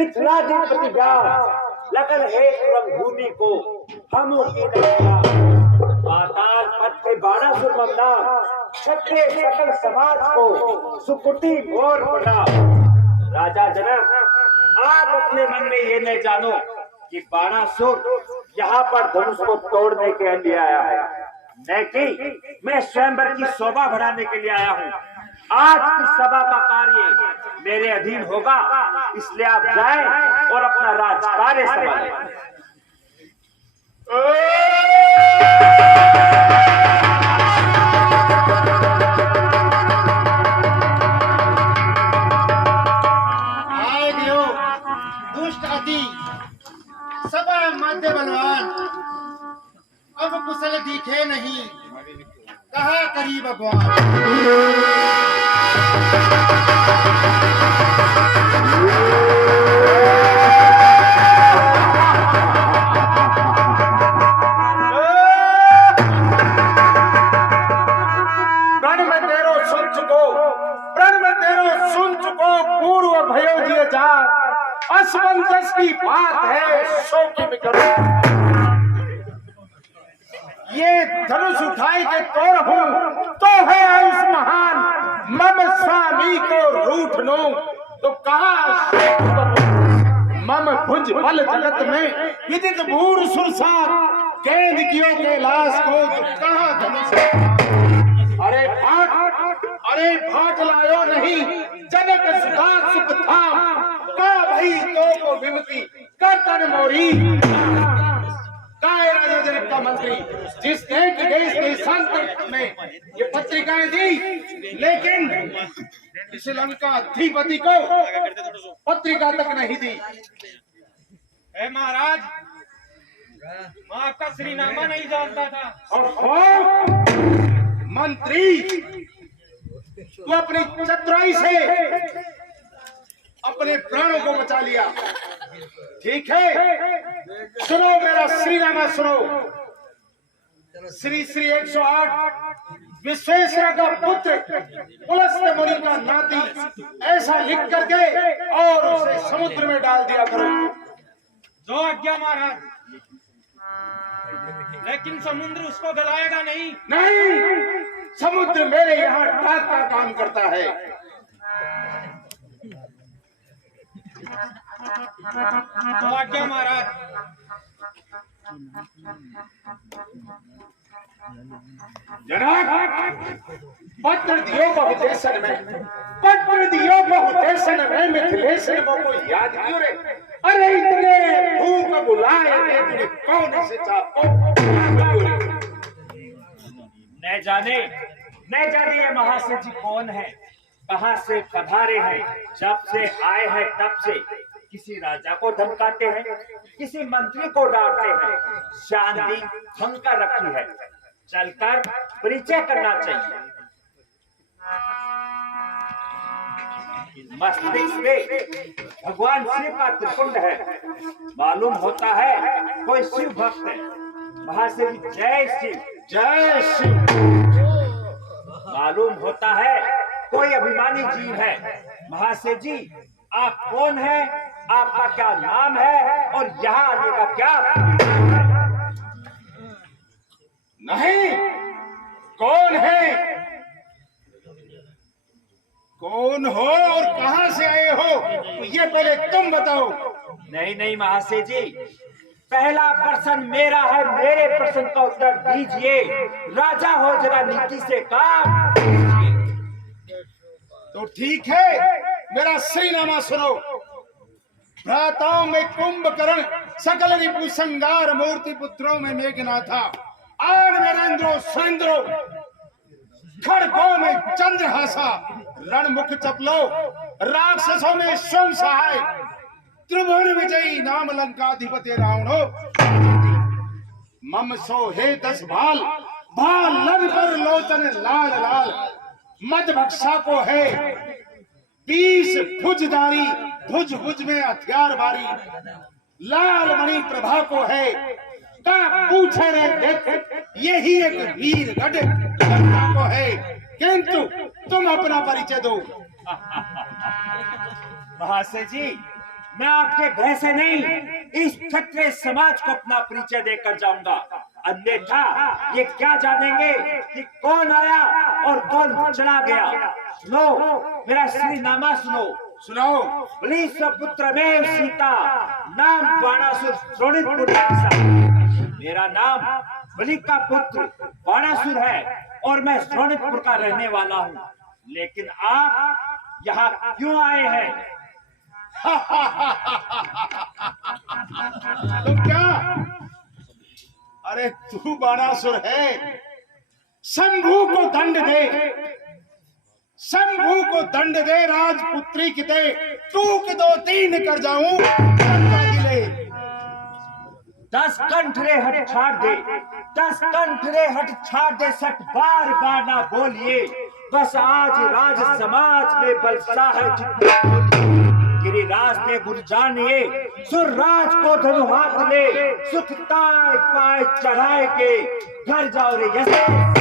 मिथिलाधिपति व्यास लगन है रंगभूमि को हमों की पाताल पथ के बाणासुर ममना क्षत्रिय सकल समाज को सुकुटी मोर पड़ा। राजा जनक, आप अपने मन में ये न जानो कि बाणासुर यहाँ पर धनुष को तोड़ने के लिए आया है, न कि मैं स्वयंवर की शोभा बढ़ाने के लिए आया हूँ। आज की सभा का कार्य मेरे अधीन होगा, इसलिए आप जाएं और अपना राज कार्य संभालें। दुष्ट अति सभा मध्य बलवान, अब कुशल दिखे नहीं, कहा करी भगवान। प्रण में तेरो सुन चुको पूर्व भयो जिय जात, असमंजस की बात है सो की बिकरो। ये धनुष उठाई के तोड़ हूं तो है आयुष महान, मम स्वामी को रूठ लो तो कहा मम भुज बल जगत में विदित भूर सुरसार, कैद कियो के लाश को तो कहा धनुष। अरे भाट लायो नहीं, जनक सुधा सुख धाम, का भई तो को विमति करतन मोरी। का है राजा जनक का मंत्री, जिसने कि देश के संत में ये पत्रिकाएं दी, लेकिन इस लंका अधिपति को पत्रिका तक नहीं दी। महाराज, मैं आपका श्रीनामा नहीं जानता था। मंत्री, तू अपनी चतुराई से अपने प्राणों को बचा लिया, ठीक है? सुनो मेरा श्रीनामा सुनो। श्री श्री 108 विश्वेश्वर का पुत्र, पुलस्त्य मुनि का नाती, ऐसा लिख करके और उसे समुद्र में डाल दिया करो। जो आज्ञा महाराज, लेकिन समुद्र उसको गलाएगा नहीं। नहीं, समुद्र मेरे यहाँ टाक का काम करता है। तो आज्ञा महाराज। जनक, पत्र दियो बहुदेशन में, पत्र दियो बहुदेशन में, मिथिलेशन को याद क्यों रे? अरे इतने भूख बुलाए कौन से चापो न जाने ये महाशय जी कौन है, कहां से पधारे हैं। जब से आए हैं तब से किसी राजा को धमकाते हैं, किसी मंत्री को डांटते हैं, शांति भंग रखी है। चलकर परिचय करना चाहिए। मस्तिष्क में भगवान शिव का त्रिपुंड है, मालूम होता है कोई शिव भक्त है। महाशय जी जय शिव, जय शिव। मालूम होता है कोई अभिमानी जीव है। महाशय जी, आप कौन है, आपका क्या नाम है और यहाँ आने का क्या? नहीं, कौन है, कौन हो और कहां से आए हो, ये पहले तुम बताओ। नहीं महाशय जी, पहला प्रश्न मेरा है, मेरे प्रश्न का उत्तर दीजिए। राजा हो जरा नीति से काम। तो ठीक है, मेरा श्रीनामा सुनो। भ्राताओं में कुंभकर्ण, सकल रिपु संगार, मूर्ति पुत्रों में मेघनाथा, आग में रंद्रो सुरेंद्रो, खड़गों में चंद्रहासा, रणमुख चपलो, राक्षसों में स्वयं सहाय, त्रिभुवन विजयी नाम लंकाधिपति रावणो। मम सो हे 10 भाल, भाल लग पर लोचन लाल लाल, मद भक्षा को है 20 भुजधारी, भुज भुज में हथियार भारी, लाल मणि प्रभा को है का पूछे रे देख, यही एक वीर गढ़ लंका को है, किंतु तुम अपना परिचय दो। महाशय जी, मैं आपके भय से नहीं, इस क्षत्रिय समाज को अपना परिचय देकर जाऊंगा। अन्यथा ये क्या जानेंगे कि कौन आया और कौन चला गया। सुनो, मेरा श्रीनामा सुनो। सुनाओ। बलि स्वपुत्र में सीता, नाम बाणासुर शोणितपुर। मेरा नाम बलि का पुत्र बाणासुर है और मैं शोणितपुर का रहने वाला हूँ। लेकिन आप यहाँ क्यों आए हैं? तो क्या? अरे तू बाणासुर है। शंभू को दंड दे, शंभू को दंड दे, राजपुत्री की दे, टूक दो तीन कर जाऊं। 10 कंठ रे हट छाड़ दे, 10 कंठ रे हट छाड़ दे, सट बार बार ना बोलिए। बस आज राज समाज में बलसा है गिरिराज ने गुरु जानिए, सुरराज को धनु हाथ ले, सुख ताय पाय चढ़ाए के घर जाओ रे यसे।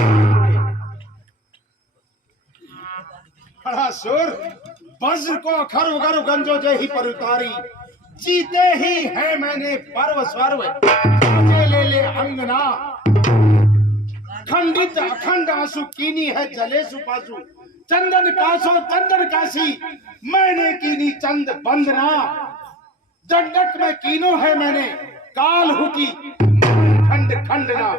सुर वज्र को अखर उगर गंजो जय ही पर उतारी, जीते ही है मैंने पर्व स्वर्व, ले ले अंगना, खंडित अखंड आंसू कीनी है जले सुपासु, चंदन कासो चंदन काशी, मैंने कीनी चंद बंदना, दंडक में कीनो है मैंने काल हुकी खंड खंडना।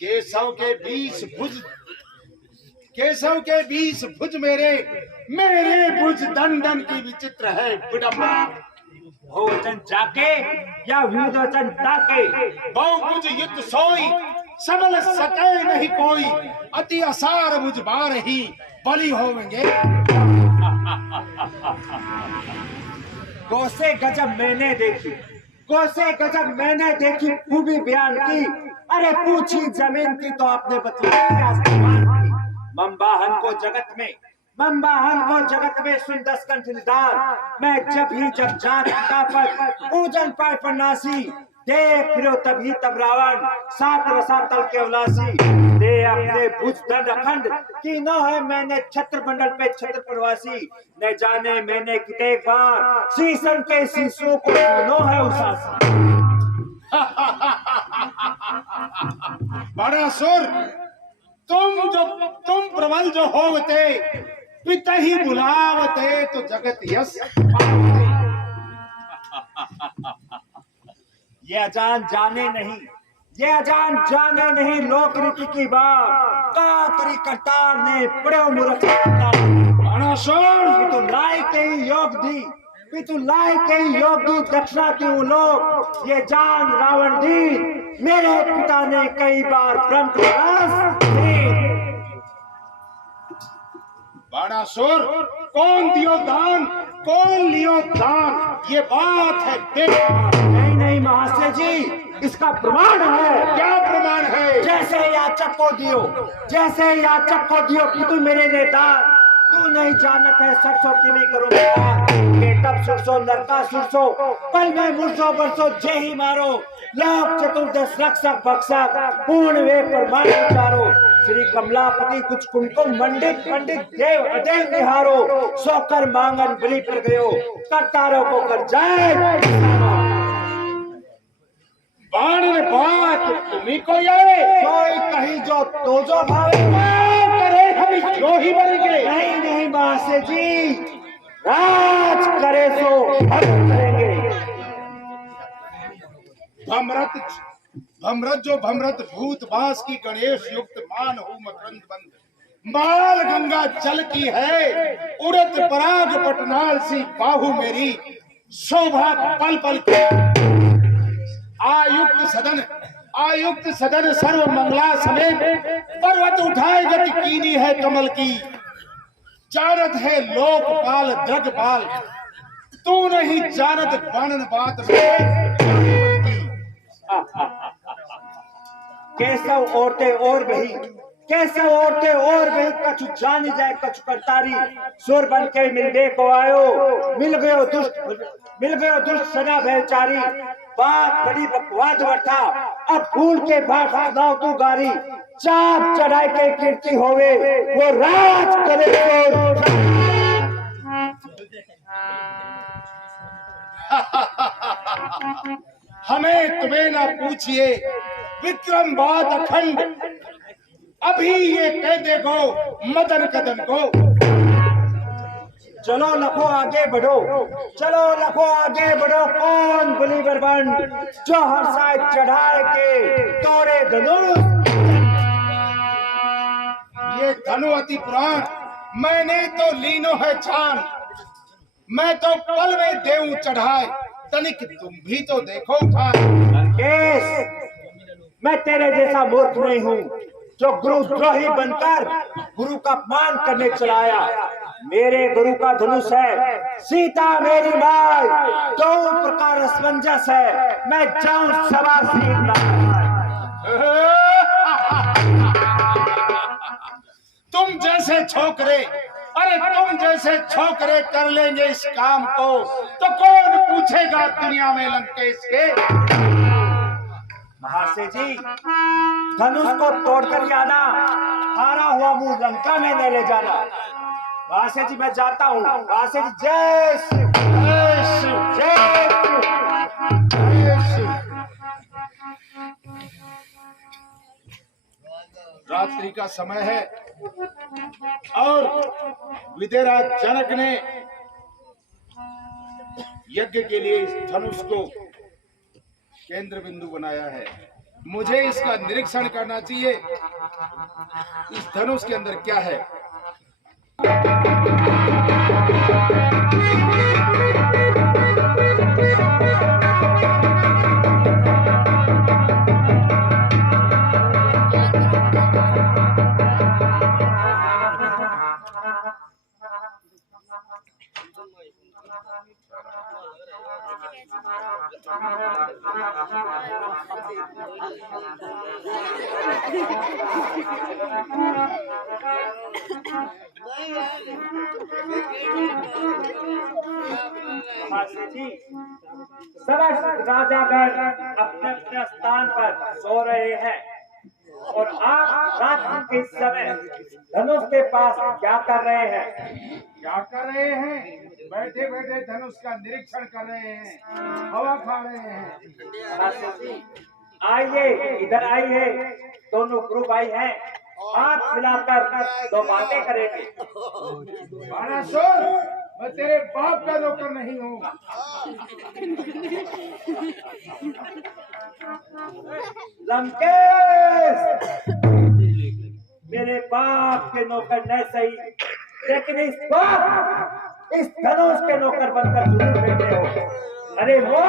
केशव के 20 भुज, केशव के 20 भुज मेरे, मेरे भुज दंडन की विचित्र है विडंबना। बहुवचन जाके या विरोधवचन ताके, बहुभुज युद्ध सोई, सबल सके नहीं कोई, अति असार मुझ बार ही बलि होवेंगे। कोसे गजब मैंने देखी, कोसे गजब मैंने देखी, खूबी बयान की। अरे पूछी जमीन की तो आपने बतलाई आसमान की। मम्बाहन को जगत में, मम्बाहन को जगत में सुन 10 कंठ निदान। मैं जब जात पिता पर पूजन पाए पन्नासी, देख फिरो तभी तब रावण, सात रसातल के उलासी। दे अपने भुज दंड अखंड, कीनो है मैंने छत्र मंडल पे छत्र प्रवासी। न जाने मैंने कितने बार, शीशन के शीशों को नो है उसासी। बाणासुर, तुम प्रबल जो होवते, पिता ही बुलावते तो जगत यश। ये अजान जाने नहीं, ये अजान जाने नहीं लोक रीति की बात। कातरी करतार ने पड़े मूर्ख। बाणासुर, तो लाई के योग दी, तू लाई के योग दी, दक्षिणा की लोग ये जान रावण दी। मेरे पिता ने कई बार ब्रह्म को रास दी। बाणासुर, कौन दियो दान, कौन लियो दान, ये बात है बेकार। नहीं महाशय जी, इसका प्रमाण है। क्या प्रमाण है? जैसे याचक को दियो, जैसे याचक को दियो कि तू मेरे नेता, तू नहीं जानत है सरसों की नहीं करो तब सुरसो नरका सुरसो, पल में मुरसो बरसो जे ही मारो। लोक चतुर्दश रक्षक भक्षक, पूर्ण वे परमान विचारो। श्री कमलापति कुछ कुमकुम मंडित पंडित देव अदेव निहारो। सोकर मांगन बलि पर गयो, करतारों को कर जाए। बाण ने बात तुम्ही को ये कोई कहीं जो तो जो भावे करे, हम जो ही बनेंगे। नहीं महाशय जी, राज करे सो हम करेंगे। भमरत भूत बास की गणेश युक्त मान हो मकरंद बंद, माल गंगा जल की है, उड़त पराग पटनाल सी बाहु मेरी, शोभा पल पल की। आयुक्त सदन सर्व मंगला समेत, पर्वत उठाए गति कीनी है कमल की। जानत है लोकपाल द्रगपाल, तू नहीं जानत बाणन बात केशव औरते और बही, केशव औरते और बही, कछु जान जाए कछु करतारी। सुर बन के मिलबे को आयो, मिल गयो दुष्ट सदा बेचारी। बात बड़ी बकवाद वर्था, अब फूल के भाट दाव तू गारी। चाप चढ़ाई के कीर्ति होवे, वो राज करे। हमें तुम्हें ना पूछिए विक्रम बाद अखंड, अभी ये कह देखो मदन कदम को। चलो लखो आगे बढ़ो, चलो लखो आगे बढ़ो, कौन बलीबर बन जो हर साइड चढ़ाए के तोड़े धनुष। ये धनु अति पुराण, मैंने तो लीनो है जान, मैं तो पल में देऊं चढ़ाए, तनिक तुम भी तो देखो खान। लंकेश, मैं तेरे जैसा मूर्ख नहीं हूँ जो गुरुद्रोही बनकर गुरु का अपमान करने चला आया। मेरे गुरु का धनुष है, सीता मेरी माय, दो प्रकार असमंजस है, मैं जाऊं सभा तुम जैसे छोकरे, अरे तुम जैसे छोकरे कर लेंगे इस काम को तो कौन पूछेगा दुनिया में लंकेश के। महाशय जी, धनुष को तोड़कर जाना, हारा हुआ मुंह लंका में न ले जाना। महाशय जी मैं जाता हूँ। महाशय जी जय श्री, जय शिव, जय श्री। जय शिव। रात्रि का समय है और विदेराज जनक ने यज्ञ के लिए इस धनुष को केंद्र बिंदु बनाया है। मुझे इसका निरीक्षण करना चाहिए, इस धनुष के अंदर क्या है। समस्त राजागण अपने अपने स्थान पर सो रहे हैं और आप रात्रि के समय धनुष के पास क्या कर रहे हैं? क्या कर रहे हैं? बैठे बैठे धनुष का निरीक्षण कर रहे हैं, हवा खा रहे हैं। आइए, इधर आइए, दोनों ग्रुप आई हैं, हाथ मिलाकर दो बातें करेंगे। बानासुर, मैं तेरे बाप का नौकर नहीं हूँ। लंकेश, मेरे बाप के नौकर न सही, लेकिन इस बाप इस धनुष के नौकर बनकर जरूर बैठे हो। अरे वो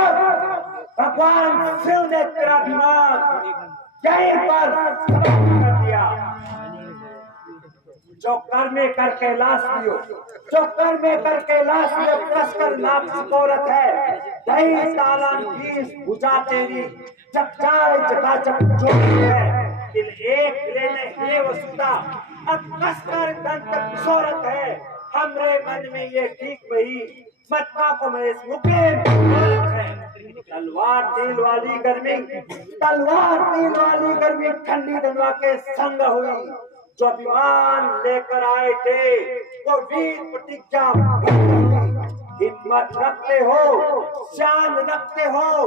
भगवान शिव ने तेरा दिमाग यहीं पर कर दिया। जो कर में कर कैलाश लियो, जो कर में कर कैलाश लियो, कसकर नाम औरत है, दही तालन बीस भुजा तेरी, जब जाए जटा जब जो है, दिल एक लेने ये वसुधा, अब कसकर दंत सोरत है, हमरे मन में ये ठीक वही, मत्ता को मैं इस मुके है। तलवार तेल वाली गर्मी, तलवार तेल वाली गर्मी ठंडी धनवा के संग हुई, जो अभिमान लेकर आए थे वो वीर प्रतिज्ञा, हिम्मत रखते हो, शान रखते हो,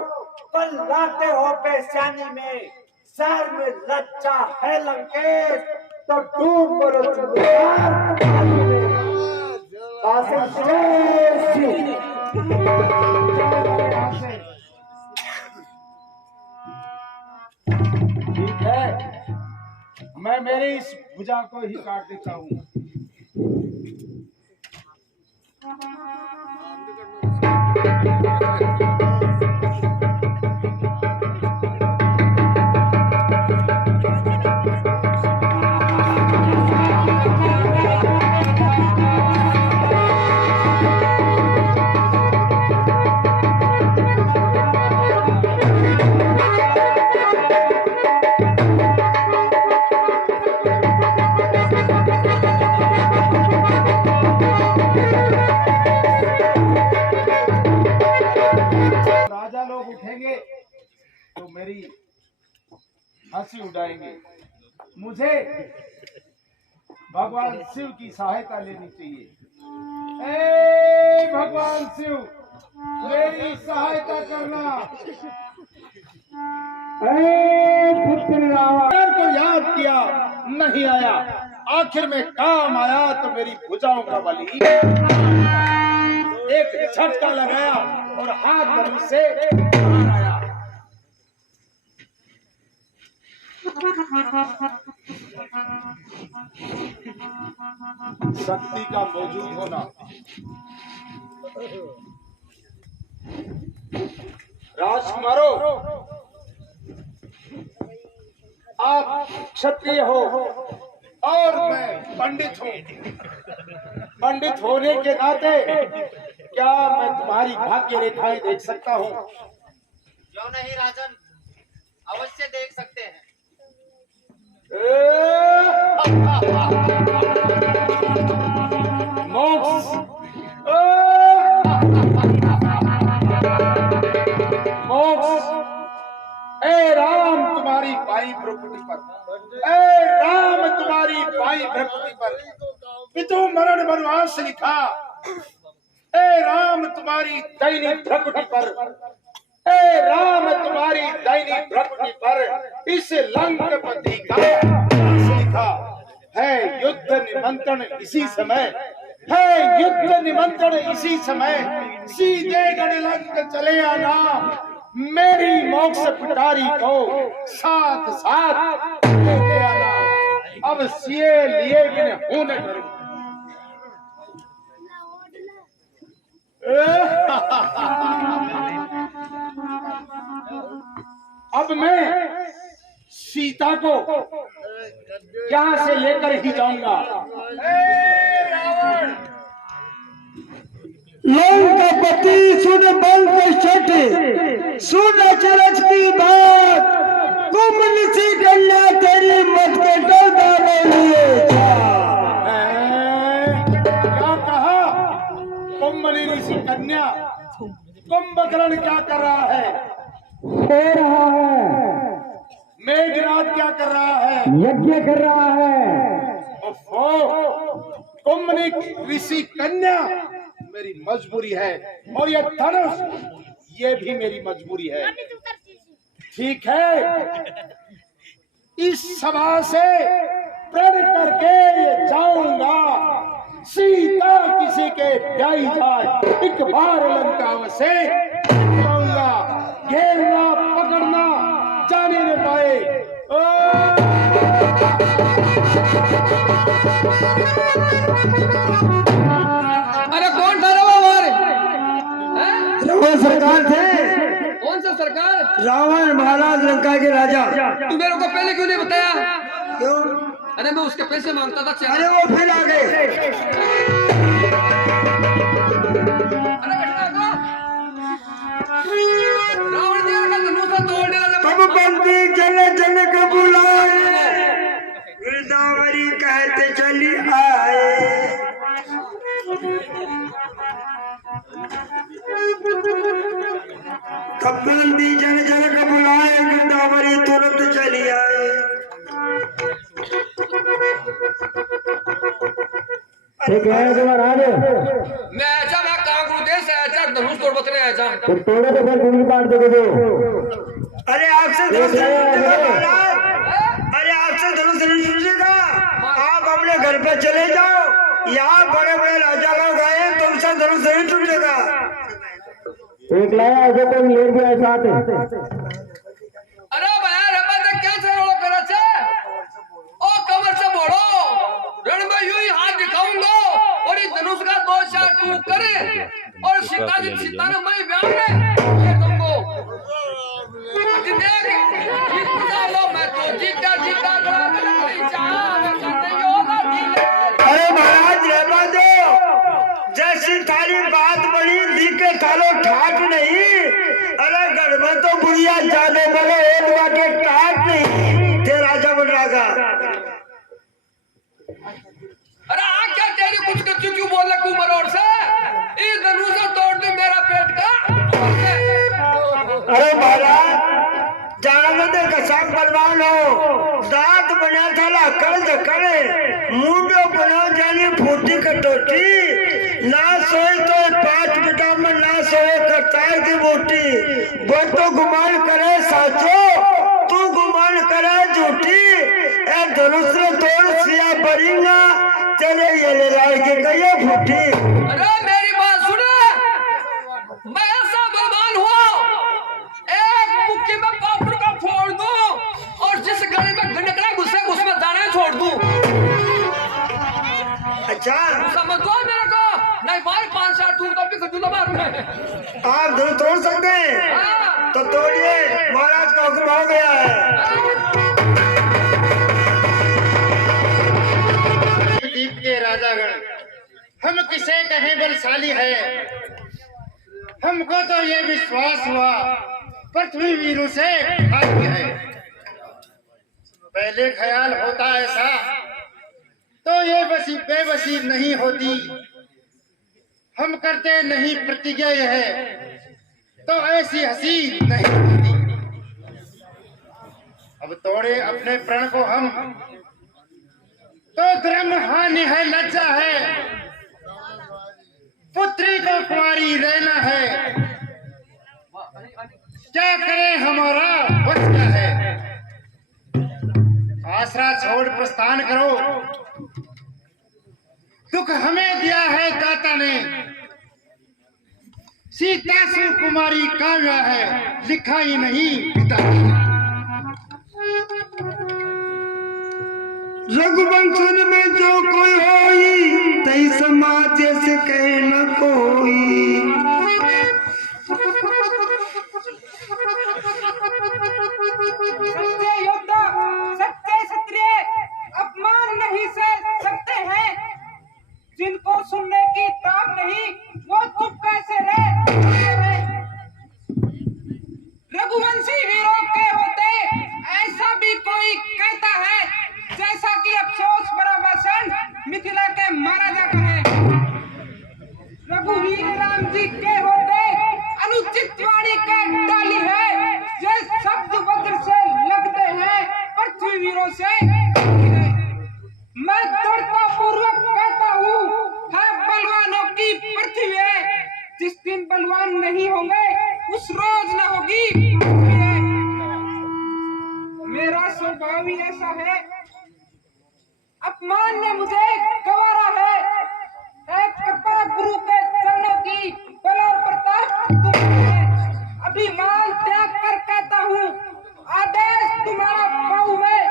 पल लाते हो पेशानी में, सर में लज्जा है लंकेश, तो डूब पड़ो ठीक है, मैं मेरी इस भुजा को ही काट देता हूँ। तो मेरी हंसी उड़ाएंगे। मुझे भगवान शिव की सहायता लेनी चाहिए। ए भगवान शिव, मेरी सहायता करना। पुत्र रावण को याद किया, नहीं आया। आखिर में काम आया तो मेरी भुजाओं का बली। एक झटका लगाया और हाथ धनुष से बाहर आया। शक्ति का मौजूद होना। राजकुमारो, आप क्षत्रिय हो और मैं पंडित हूँ। पंडित होने के नाते क्या मैं तुम्हारी भाग्य रेखाएं देख सकता हूँ? क्यों नहीं राजन, अवश्य देख सकते हैं। मोक्ष, मोक्ष, ए राम तुम्हारी बाई भ्रुकुटी पर, ए राम तुम्हारी बाई भ्रुकुटी पर पितु मरण वनवास लिखा। ए राम तुम्हारी दैनी भ्रुकुटी पर, ए राम तुम्हारी दैनी भ्रुकुटी पर इस लंकपति का लिखा है। युद्ध निमंत्रण इसी समय है, युद्ध निमंत्रण इसी समय। सीधे गढ़लंक चले आना, मेरी मोक्ष पिटारी को साथ साथ लेते आना। अब सिए लिए बिन हूं न करूं। अब मैं सीता को यहां से लेकर ही जाऊंगा। लंकापति सुन बल छठ, सुन चरच की बात, कुंभ से कन्या तेरी मत के क्या कहा? कुंभनी ऋषि कन्या, कुंभकर्ण क्या कर रहा है? हो रहा है, मेघनाथ क्या कर रहा है? यज्ञ कर रहा है। कुंभनी ऋषि कन्या मेरी मजबूरी है, और ये धनुष ये भी मेरी मजबूरी है। ठीक है, इस सभा से प्रण करके ये जाऊंगा। सीता किसी के ब्याई जाए, एक बार लंका से जाऊंगा। घेरना पकड़ना जाने न पाए। अरे कौन था हमारे? रावण सरकार थे। कौन सा सरकार? रावण महाराज लंका के राजा। तू मेरे को पहले क्यों नहीं बताया? क्यों? अरे मैं उसके पैसे मांगता था। अरे वो फिर आ गए। अरे बेटा को रावण जी का धनुष तोड़ डाला। तब बंदी जन जन के बुलाए, गिरदावरी कहते चली आए। तब बंदी जन जन के बुलाए, गिरदावरी तुरंत चली आए। ठीक है तुम्हारा मैं ऐसा मैं कांगरू देश है ऐसा धनुष तोड़ बतने ऐसा तो तोड़ो तो फिर गुंगी काट दोगे दो। अरे आपसे धनुष अरे आपसे धनुष नहीं छूटेगा। आप अपने घर पे चले जाओ, यहाँ बड़े बड़े राजा लोग गए, तुमसे धनुष नहीं छूटेगा। एक लाया जो कोई ले गया साथ। अरे भैया रब्बा तक क्या से रोलो करे छे? ओ कमर से बोलो रण में यूं ही हाथ दिखाऊंगा और इस धनुष का दो चार टूक करे और सीता ने मैं ब्याह में कर दूंगा। देख इतना लो मैं तो जीता जीता अरे महाराज रहबा दो, जैसी थारी बात बड़ी दिखे थालो ठाट नहीं। अरे गढ़ में तो बुढ़िया जाने वाले एक बाटे ठाट नहीं थे राजा बन रहा। अरे आ क्या तेरी कुछ कर क्यों बोल रहा कुमर और से? इस धनुष से तोड़ दे मेरा पेट का। अरे महाराज जान दे कसाक बलवान हो, दांत बना था लाकड़ करे, मुंडो बना जानी फूटी कटोटी। ना सोए तो 5 बेटा में, ना सोए मोटी, वो तो गुमान करे साचो, तू गुमान करे झूठी। ए धनुष रे तोड़ सिया बरिंगा, तेरे ये लड़ाई के कहिए फूटी। अरे मेरी बात सुने, मैं ऐसा बलवान हूँ, एक मुक्की में पापड़ का फोड़ दूं और जिस गली में गंडकड़ा घुसे उसमें दाने छोड़ दूं। अच्छा समझ दो मेरे को, नहीं मार 5-7 टूट तो भी गड्ढू मारूं मैं। आप धनुष तोड़ सकते हैं हाँ। तो तोड़िए, महाराज का हुक्म हो गया है। द्वीप के राजागण, हम किसे कहें बलशाली है, हमको तो ये विश्वास हुआ पृथ्वी वीरों से भाग्य है। पहले ख्याल होता ऐसा तो ये बेबसी नहीं होती, हम करते नहीं प्रतिज्ञा यह तो ऐसी हंसी नहीं होती। अब तोड़े अपने प्रण को हम तो धर्म हानि है, लज्जा है, पुत्री को कुंवारी रहना है, क्या करें हमारा बस क्या है। आसरा छोड़ प्रस्थान करो, दुख हमें दिया है दाता ने, सीता सुकुमारी काव्या है, लिखा ही नहीं पिता ने। रघुवंशन में जो कोई होई, तई समाज से कहे न कोई। सच्चे योद्धा, सच्चे क्षत्रिय अपमान नहीं सह सकते हैं, जिनको सुनने की ताक नहीं वो चुप कैसे रहे। रघुवंशी वीरों के होते ऐसा भी कोई कहता है, जैसा कि अफसोस भरा भाषण मिथिला के महाराजा का है। रघुवीर राम जी के होते अनुचित वाणी के डाली है, ये शब्द वज्र से लगते हैं पृथ्वी वीरों से। मैं दृढ़ता पूर्वक कहता हूँ, है बलवानों की पृथ्वी है, जिस दिन बलवान नहीं होंगे उस रोज न होगी। मेरा स्वभाव ही ऐसा है, अपमान ने मुझे गंवारा है। एक कृपा गुरु के चरणों की बल और प्रताप तुम्हें, अभिमान त्याग कर कहता हूँ, आदेश तुम्हारा पाऊं मैं,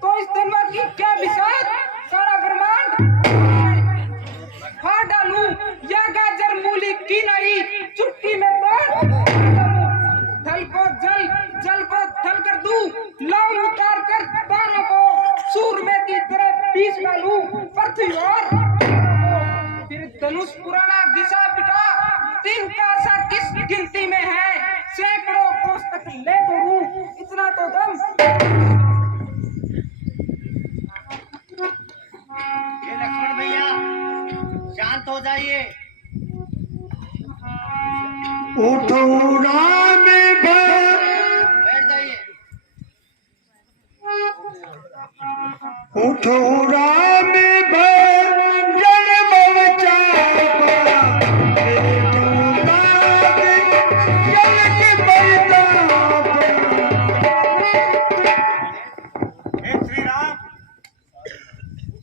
तो इस धनवा की क्या विशाल सारा ब्रह्मांड फाड़ डालूं, या गाजर मूली की नहीं चुटकी में तोड़ थल को जल, जल को थल कर दूं, लाऊं उतार कर तारों को, सूरमे की तरह पीस डालूं पृथ्वी और फिर धनुष पुराना घिसा पिटा, 3 का आशा किस गिनती में है, सैकड़ों कोस तक ले दौड़ूं, इतना तो दम। ये लक्ष्मण भैया शांत हो जाइए। उठो राम बैठ जाइए। उठो राम जन्म चापा, जल के परिताप। हे श्री राम,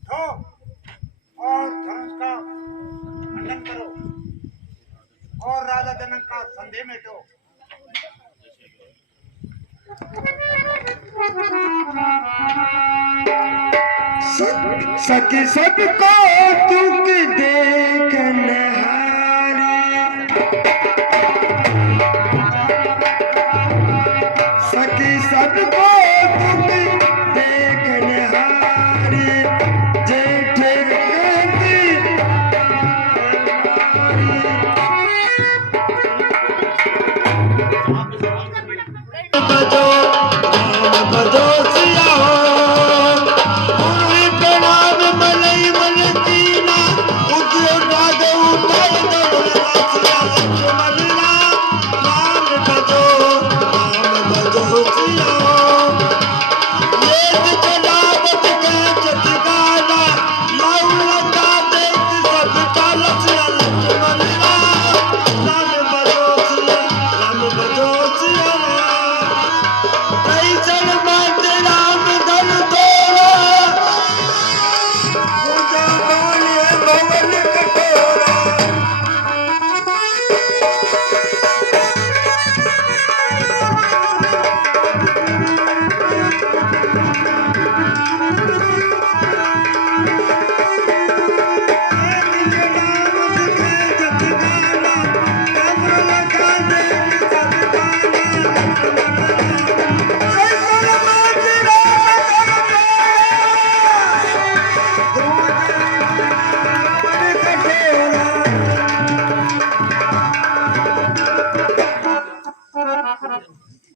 उठो और धनुष का खंडन करो और राजा जनक का संदेह मेटो। सके सबको दुख देखने